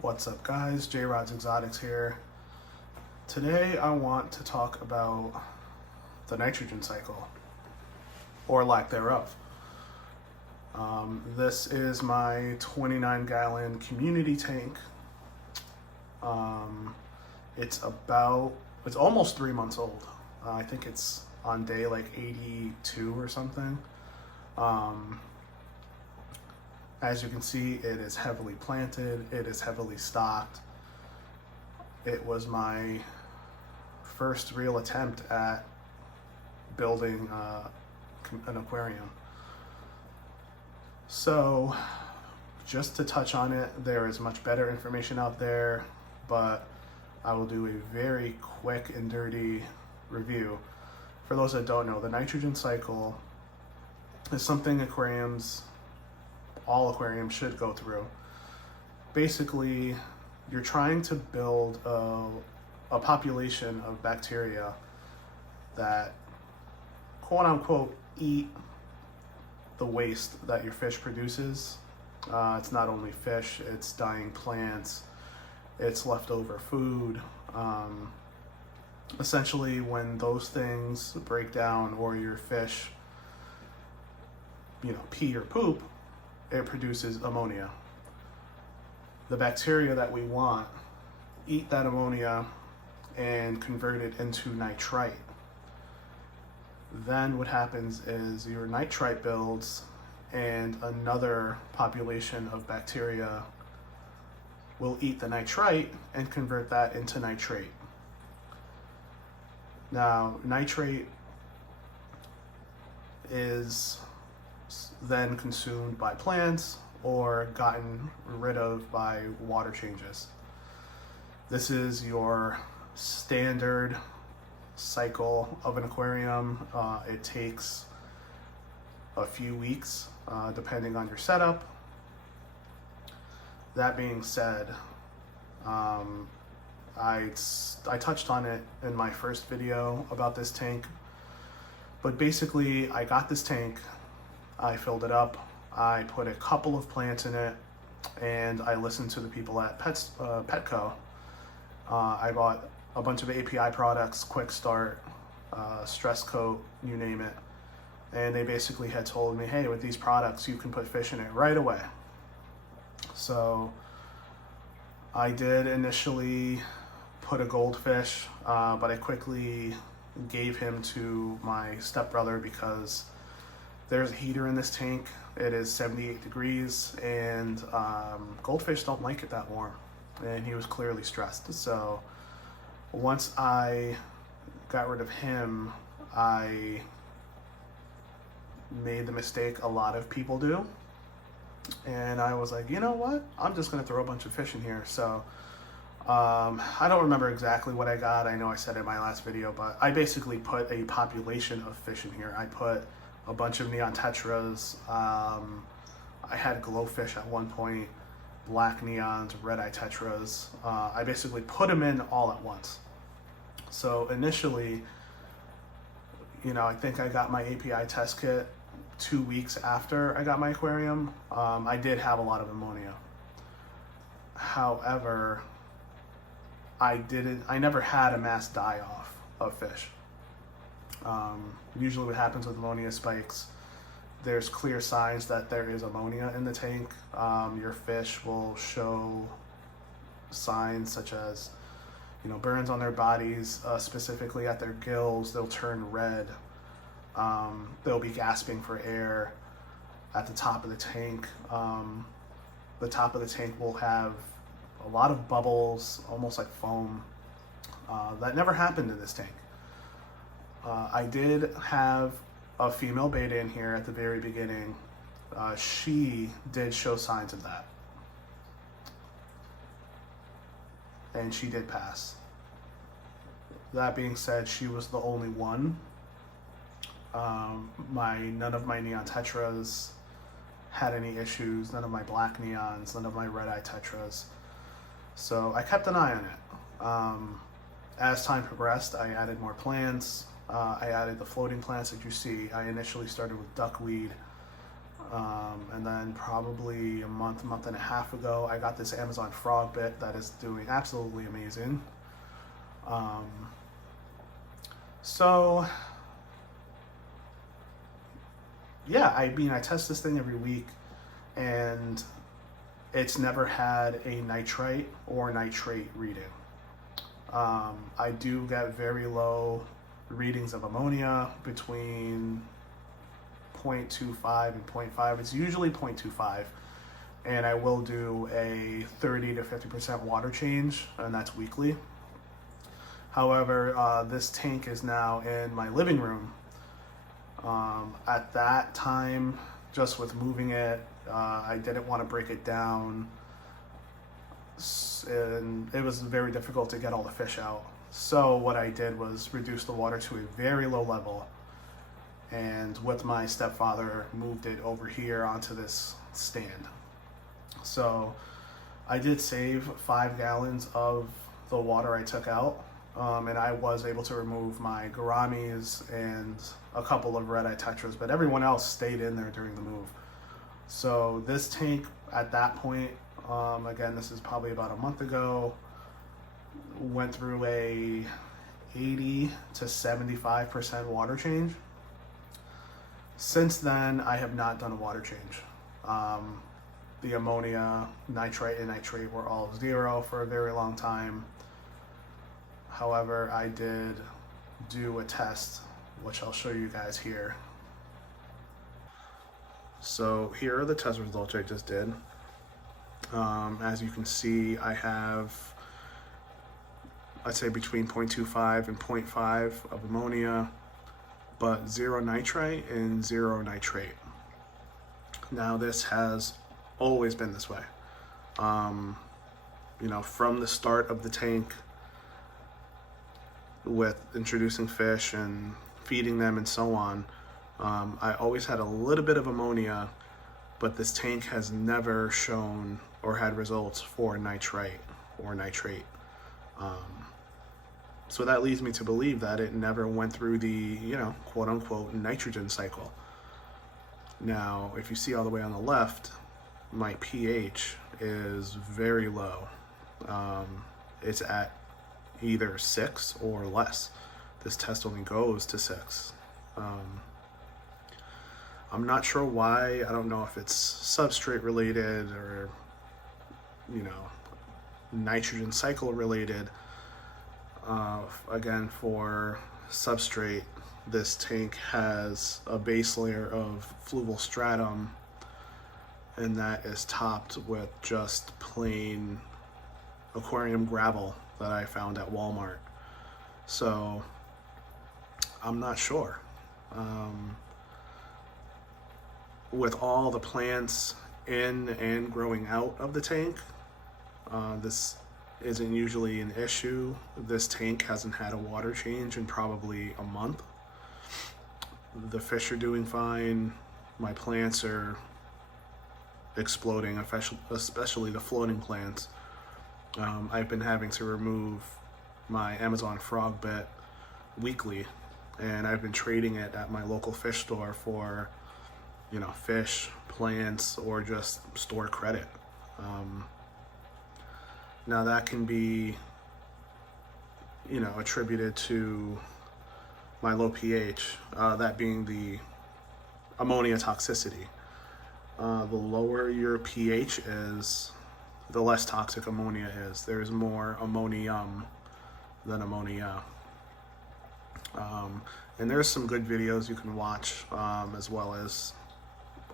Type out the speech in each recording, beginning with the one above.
What's up guys, J-Rod's Exotics here. Today I want to talk about the nitrogen cycle, or lack thereof. This is my 29 gallon community tank. It's almost 3 months old. I think it's on day like 82 or something. As you can see, it is heavily planted, it is heavily stocked. It was my first real attempt at building an aquarium. So, just to touch on it, there is much better information out there, but I will do a very quick and dirty review. For those that don't know, the nitrogen cycle is something all aquariums should go through. Basically, you're trying to build a population of bacteria that, quote unquote, eat the waste that your fish produces. It's not only fish, it's dying plants, it's leftover food. Essentially, when those things break down or your fish, pee or poop, it produces ammonia. The bacteria that we want eat that ammonia and convert it into nitrite. Then what happens is your nitrite builds and another population of bacteria will eat the nitrite and convert that into nitrate. Now, nitrate is then consumed by plants or gotten rid of by water changes. This is your standard cycle of an aquarium. It takes a few weeks depending on your setup. That being said, I touched on it in my first video about this tank, but basically I got this tank, I filled it up, I put a couple of plants in it, and I listened to the people at Petco. I bought a bunch of API products, Quick Start, Stress Coat, you name it, and they basically had told me, hey, with these products you can put fish in it right away. So I did initially put a goldfish, but I quickly gave him to my stepbrother because there's a heater in this tank. It is 78 degrees and goldfish don't like it that warm, and he was clearly stressed. So once I got rid of him, I made the mistake a lot of people do, and I was like, you know what, I'm just gonna throw a bunch of fish in here. So I don't remember exactly what I got. I know I said it in my last video, but I basically put a population of fish in here. I put a bunch of neon tetras. I had glowfish at one point, black neons, red eye tetras. I basically put them in all at once. So initially, I think I got my API test kit 2 weeks after I got my aquarium. I did have a lot of ammonia. However, I never had a mass die-off of fish. Usually what happens with ammonia spikes, there's clear signs that there is ammonia in the tank. Your fish will show signs such as, burns on their bodies, specifically at their gills. They'll turn red. They'll be gasping for air at the top of the tank. The top of the tank will have a lot of bubbles, almost like foam. That never happened in this tank. I did have a female beta in here at the very beginning. She did show signs of that, and she did pass. That being said, she was the only one. None of my neon tetras had any issues, none of my black neons, none of my red eye tetras. So I kept an eye on it. As time progressed, I added more plants. I added the floating plants that you see. I initially started with duckweed. And then probably a month and a half ago, I got this Amazon frog bit that is doing absolutely amazing. So yeah, I mean, I test this thing every week, and it's never had a nitrite or nitrate reading. I do get very low readings of ammonia, between 0.25 and 0.5. It's usually 0.25, and I will do a 30 to 50% water change, and that's weekly. However, this tank is now in my living room. At that time, just with moving it, I didn't want to break it down, and it was very difficult to get all the fish out. So what I did was reduce the water to a very low level, and with my stepfather moved it over here onto this stand. So I did save 5 gallons of the water I took out, and I was able to remove my gouramis and a couple of red-eye tetras, but everyone else stayed in there during the move. So this tank at that point, again, this is probably about a month ago, went through a 80 to 75% water change. Since then, I have not done a water change. The ammonia, nitrite, and nitrate were all 0 for a very long time. However, I did do a test, which I'll show you guys here. So here are the test results I just did. As you can see, I have, I'd say, between 0.25 and 0.5 of ammonia, but 0 nitrite and 0 nitrate. Now this has always been this way. You know, from the start of the tank, with introducing fish and feeding them and so on, I always had a little bit of ammonia, but this tank has never shown or had results for nitrite or nitrate. So that leads me to believe that it never went through the, you know, quote unquote nitrogen cycle. Now, if you see all the way on the left, my pH is very low. It's at either 6 or less. This test only goes to 6. I'm not sure why. I don't know if it's substrate related or, you know, nitrogen cycle related. Again, for substrate, this tank has a base layer of fluval stratum, and that is topped with just plain aquarium gravel that I found at Walmart. So I'm not sure. With all the plants in and growing out of the tank, this isn't usually an issue. This tank hasn't had a water change in probably a month. The fish are doing fine. My plants are exploding, especially the floating plants. I've been having to remove my Amazon frog bit weekly, and I've been trading it at my local fish store for, you know, fish, plants, or just store credit. Now that can be, you know, attributed to my low pH, that being the ammonia toxicity. The lower your pH is, the less toxic ammonia is. There's more ammonium than ammonia. And there's some good videos you can watch, as well as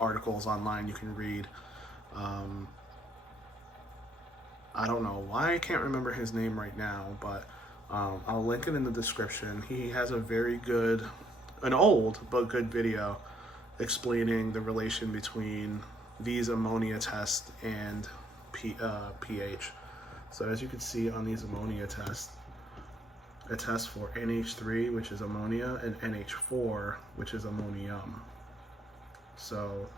articles online you can read. I don't know why I can't remember his name right now, but I'll link it in the description. He has a very good, an old but good video explaining the relation between these ammonia tests and pH. So as you can see on these ammonia tests, it tests for NH3, which is ammonia, and NH4, which is ammonium. So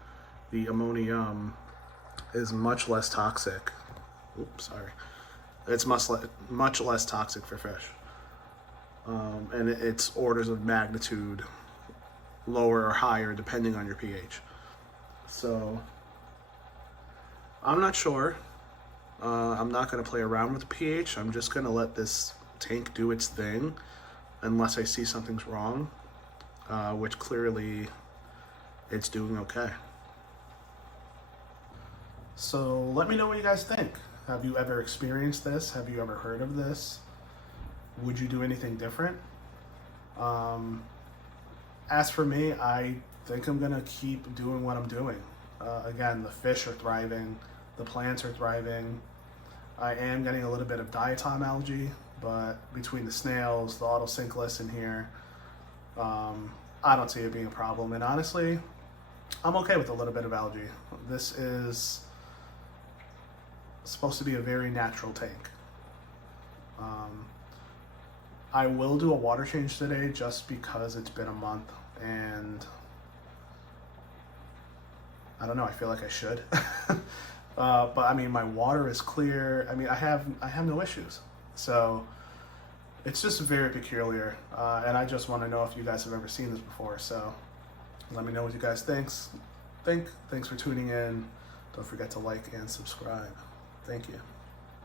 the ammonium is much less toxic. Oops, sorry. It's much less toxic for fish. And it's orders of magnitude lower or higher depending on your pH. So I'm not sure. I'm not going to play around with the pH. I'm just going to let this tank do its thing unless I see something's wrong, which clearly it's doing okay. So let me know what you guys think. Have you ever experienced this? Have you ever heard of this? Would you do anything different? As for me, I think I'm gonna keep doing what I'm doing. Again, the fish are thriving, the plants are thriving. I am getting a little bit of diatom algae, but between the snails, the autosynchilus in here, I don't see it being a problem. And honestly, I'm okay with a little bit of algae. This is supposed to be a very natural tank. I will do a water change today just because it's been a month and I don't know, I feel like I should. But I mean, my water is clear. I mean, I have no issues. So it's just very peculiar. And I just want to know if you guys have ever seen this before. So let me know what you guys think. Thanks for tuning in. Don't forget to like and subscribe. Thank you.